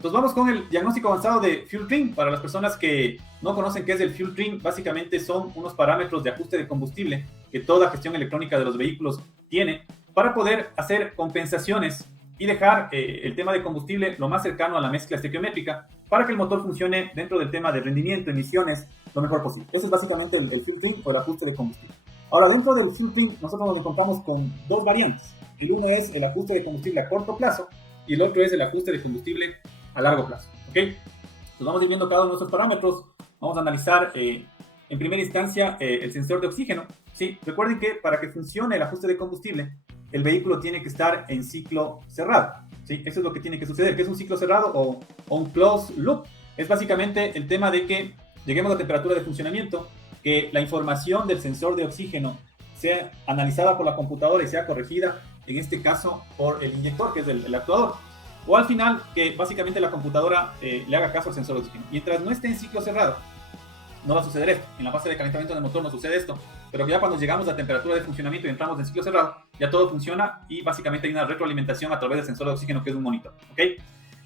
Entonces vamos con el diagnóstico avanzado de Fuel Trim. Para las personas que no conocen qué es el Fuel Trim, básicamente son unos parámetros de ajuste de combustible que toda gestión electrónica de los vehículos tiene para poder hacer compensaciones y dejar el tema de combustible lo más cercano a la mezcla estequiométrica para que el motor funcione dentro del tema de rendimiento, emisiones, lo mejor posible. Ese es básicamente el Fuel Trim o el ajuste de combustible. Ahora, dentro del Fuel Trim, nosotros nos encontramos con dos variantes. El uno es el ajuste de combustible a corto plazo y el otro es el ajuste de combustible a largo plazo. ¿Ok? Entonces vamos a ir viendo cada uno de nuestros parámetros. Vamos a analizar en primera instancia el sensor de oxígeno. ¿Sí? Recuerden que para que funcione el ajuste de combustible, el vehículo tiene que estar en ciclo cerrado. ¿Sí? Eso es lo que tiene que suceder. ¿Qué es un ciclo cerrado o un closed loop? Es básicamente el tema de que lleguemos a temperatura de funcionamiento, que la información del sensor de oxígeno sea analizada por la computadora y sea corregida, en este caso por el inyector, que es el actuador. O al final, que básicamente la computadora le haga caso al sensor de oxígeno. Mientras no esté en ciclo cerrado, no va a suceder esto. En la fase de calentamiento del motor no sucede esto, pero ya cuando llegamos a temperatura de funcionamiento y entramos en ciclo cerrado, ya todo funciona y básicamente hay una retroalimentación a través del sensor de oxígeno, que es un monitor. ¿Okay?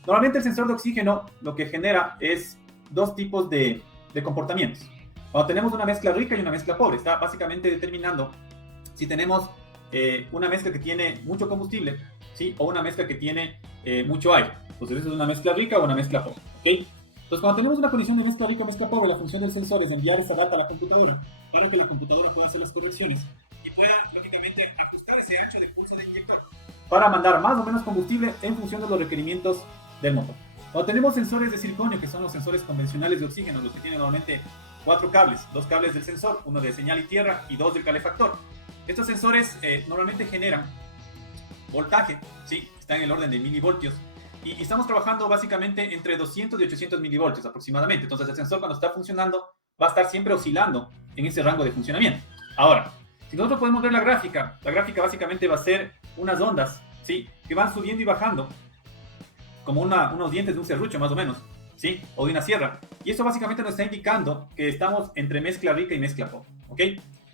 Normalmente el sensor de oxígeno lo que genera es dos tipos de comportamientos. Cuando tenemos una mezcla rica y una mezcla pobre, está básicamente determinando si tenemos una mezcla que tiene mucho combustible, ¿sí? O una mezcla que tiene mucho aire. Entonces, eso es una mezcla rica o una mezcla pobre. ¿Okay? Entonces, cuando tenemos una condición de mezcla rica o mezcla pobre, la función del sensor es enviar esa data a la computadora para que la computadora pueda hacer las correcciones y pueda, lógicamente, ajustar ese ancho de pulso del inyector para mandar más o menos combustible en función de los requerimientos del motor. Cuando tenemos sensores de siliconio, que son los sensores convencionales de oxígeno, los que tienen normalmente 4 cables, 2 cables del sensor, uno de señal y tierra y 2 del calefactor. Estos sensores normalmente generan voltaje, ¿sí? Está en el orden de milivoltios, y estamos trabajando básicamente entre 200 y 800 milivoltios aproximadamente. Entonces el sensor, cuando está funcionando, va a estar siempre oscilando en ese rango de funcionamiento. Ahora, si nosotros podemos ver la gráfica básicamente va a ser unas ondas, ¿sí? Que van subiendo y bajando como unos dientes de un serrucho más o menos, ¿sí? O de una sierra. Y eso básicamente nos está indicando que estamos entre mezcla rica y mezcla pobre, ¿ok?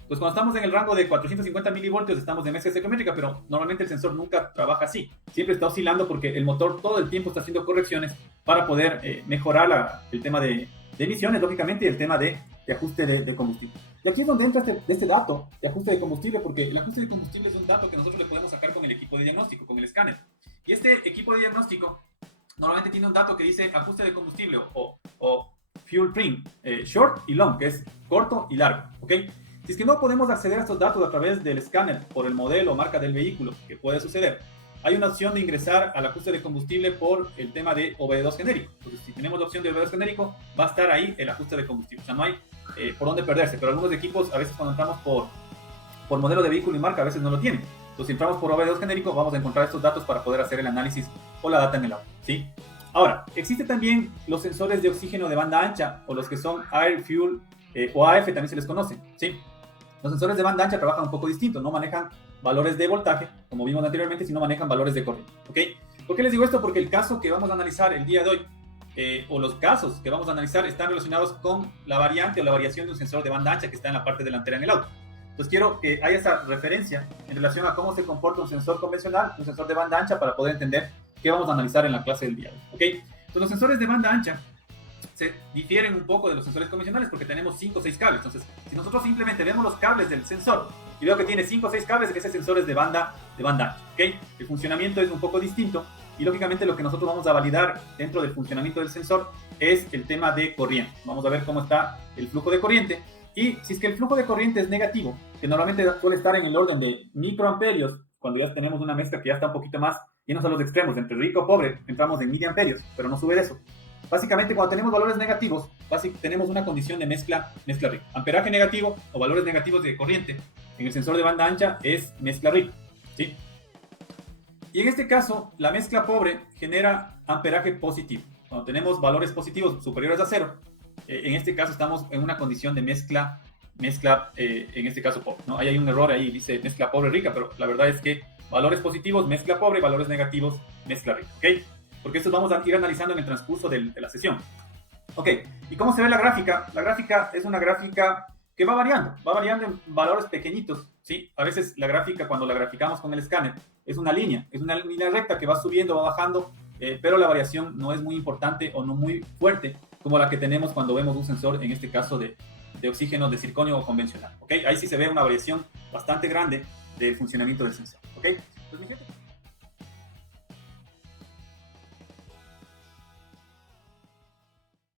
Pues cuando estamos en el rango de 450 milivoltios estamos de mezcla estequiométrica, pero normalmente el sensor nunca trabaja así. Siempre está oscilando porque el motor todo el tiempo está haciendo correcciones para poder mejorar el tema de emisiones, lógicamente, y el tema de ajuste de combustible. Y aquí es donde entra este dato de ajuste de combustible, porque el ajuste de combustible es un dato que nosotros le podemos sacar con el equipo de diagnóstico, con el escáner. Y este equipo de diagnóstico normalmente tiene un dato que dice ajuste de combustible o fuel trim, short y long, que es corto y largo, ¿ok? Si es que no podemos acceder a estos datos a través del escáner por el modelo o marca del vehículo, que puede suceder, hay una opción de ingresar al ajuste de combustible por el tema de OBD2 genérico. Entonces, si tenemos la opción de OBD2 genérico, va a estar ahí el ajuste de combustible. O sea, no hay por dónde perderse, pero algunos equipos, a veces cuando entramos por modelo de vehículo y marca, a veces no lo tienen. Entonces, si entramos por OBD2 genérico, vamos a encontrar estos datos para poder hacer el análisis o la data en el auto, ¿sí? Ahora, existen también los sensores de oxígeno de banda ancha, o los que son Air Fuel o AF también se les conoce, ¿sí? Los sensores de banda ancha trabajan un poco distinto, no manejan valores de voltaje, como vimos anteriormente, sino manejan valores de corriente, ¿ok? ¿Por qué les digo esto? Porque el caso que vamos a analizar el día de hoy, o los casos que vamos a analizar, están relacionados con la variante o la variación de un sensor de banda ancha que está en la parte delantera en el auto. Entonces quiero que haya esa referencia en relación a cómo se comporta un sensor convencional, un sensor de banda ancha, para poder entender qué vamos a analizar en la clase del día de hoy, ¿ok? Entonces los sensores de banda ancha se difieren un poco de los sensores convencionales porque tenemos 5 o 6 cables. Entonces, si nosotros simplemente vemos los cables del sensor y veo que tiene 5 o 6 cables, ese sensor es de banda ancha, ¿ok? El funcionamiento es un poco distinto y lógicamente lo que nosotros vamos a validar dentro del funcionamiento del sensor es el tema de corriente. Vamos a ver cómo está el flujo de corriente, y si es que el flujo de corriente es negativo, que normalmente suele estar en el orden de microamperios, cuando ya tenemos una mezcla que ya está un poquito más llenos a los extremos, entre rico o pobre, entramos en miliamperios, pero no sube de eso. Básicamente, cuando tenemos valores negativos, tenemos una condición de mezcla rica. Amperaje negativo o valores negativos de corriente en el sensor de banda ancha es mezcla rica, ¿sí? Y en este caso, la mezcla pobre genera amperaje positivo. Cuando tenemos valores positivos superiores a cero, en este caso estamos en una condición de mezcla en este caso pobre, ¿no? Ahí hay un error, ahí dice mezcla pobre rica, pero la verdad es que valores positivos, mezcla pobre, valores negativos, mezcla rica, ¿ok? Porque esto vamos a ir analizando en el transcurso de la sesión. Ok, ¿y cómo se ve la gráfica? La gráfica es una gráfica que va variando en valores pequeñitos, ¿sí? A veces la gráfica, cuando la graficamos con el escáner, es una línea recta que va subiendo, va bajando pero la variación no es muy importante o no muy fuerte como la que tenemos cuando vemos un sensor, en este caso de oxígeno de circonio o convencional. ¿Okay? Ahí sí se ve una variación bastante grande del funcionamiento del sensor. ¿Okay? Pues,